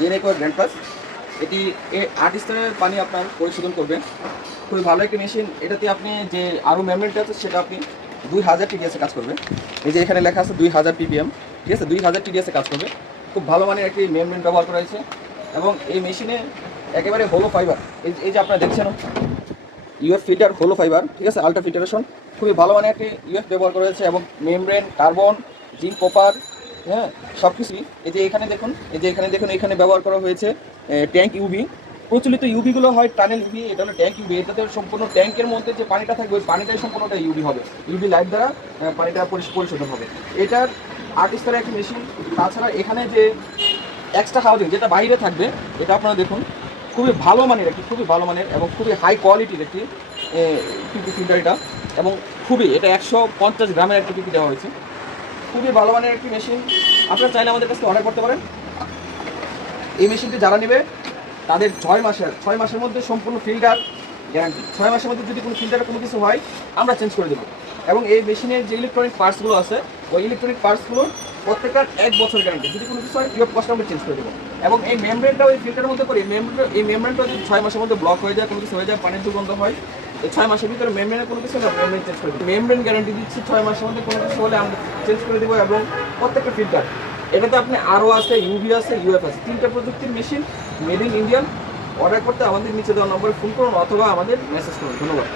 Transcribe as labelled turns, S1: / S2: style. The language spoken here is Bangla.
S1: জেনেকো গ্র্যান্ড প্লাস এটি আট স্তরের পানি আপনার পরিশোধন করবে। খুবই ভালো একটি মেশিন এটাতে আপনি যে আরও মেমরিটা আছে, সেটা আপনি দুই হাজার টিডিএসে কাজ করবে। এই যে এখানে লেখা আছে দুই হাজার পিপিএম ঠিক আছে? দুই হাজার টিডিএসে কাজ করবে। খুব ভালো মানের একটি মেমব্রেন ব্যবহার করা হয়েছে। এবং এই মেশিনে একেবারে হোলো ফাইবার এই এই যে আপনারা দেখছেন ইউএফ ফিল্টার হোলো ফাইবার ঠিক আছে? আলট্রা ফিল্টারেশন খুবই ভালো মানের একটি ইউএফ ব্যবহার করা হয়েছে এবং মেমব্রেন কার্বন জিঙ্ক কপার হ্যাঁ সব কিছুই এই যে এখানে দেখুন, এই যে এখানে দেখুন, এখানে ব্যবহার করা হয়েছে ট্যাঙ্ক ইউবি প্রচলিত ইউবিগুলো হয় টানেল ইউবি এটা হলো ট্যাঙ্ক ইউবি এটাতে সম্পূর্ণ ট্যাঙ্কের মধ্যে যে পানিটা থাকবে, ওই পানিটাই সম্পূর্ণটা ইউবি হবে। ইউবি লাইট দ্বারা পানিটা পরিশ- পরিশোধন হবে। এটার আট স্তরের একটি মেশিন তাছাড়া এখানে যে এক্সট্রা হাউজিং যেটা বাইরে থাকবে, এটা আপনারা দেখুন, খুবই ভালো মানের একটি, খুবই ভালো মানের এবং খুবই হাই কোয়ালিটির একটি পিপি ফিল্টার এটা। এবং খুবই, এটা একশো পঞ্চাশ গ্রামের একটি পিপি দেওয়া হয়েছে। খুবই ভালো মানের একটি মেশিন। আপনারা চাইলে আমাদের কাছে অর্ডার করতে পারেন। এই মেশিনটি যারা নেবে, তাদের ছয় মাসের ছয় মাসের মধ্যে সম্পূর্ণ ফিল্টার গ্যারান্টি। ছয় মাসের মধ্যে যদি কোনো ফিল্টারে কোনো কিছু হয়, আমরা চেঞ্জ করে দেবো। এবং এই মেশিনের যে ইলেকট্রনিক পার্টসগুলো আছে, ওই ইলেকট্রনিক পার্টসগুলোর প্রত্যেকটার এক বছর গ্যারান্টি। যদি কোনো কিছু হয় ফ্রি কস্ট আমরা চেঞ্জ করে দেবো। এবং এই মেমব্রেনটা ওই ফিল্টারের মধ্যে করি মেমব্রেন এই মেমব্রেনটা যদি ছয় মাসের মধ্যে ব্লক হয়ে যায়, কোনো কিছু হয়ে যায়, পানির দুর্গন্ধ হয় ছয় মাসের ভিতরে মেমব্রেনের কোনো কিছু না মেমব্রেন চেঞ্জ করে মেমব্রেন গ্যারান্টি দিচ্ছি ছয় মাসের মধ্যে কোনো কিছু হলে আমরা চেঞ্জ করে দেবো এবং প্রত্যেকটা ফিল্টার এটাতে আপনি আরও আছে ইউভি আছে ইউএফ আছে। তিনটা প্রযুক্তির machine made in Indian order করতে আমাদের নিচে দেওয়া নম্বরে ফোন করুন অথবা আমাদের মেসেজ করুন। ধন্যবাদ।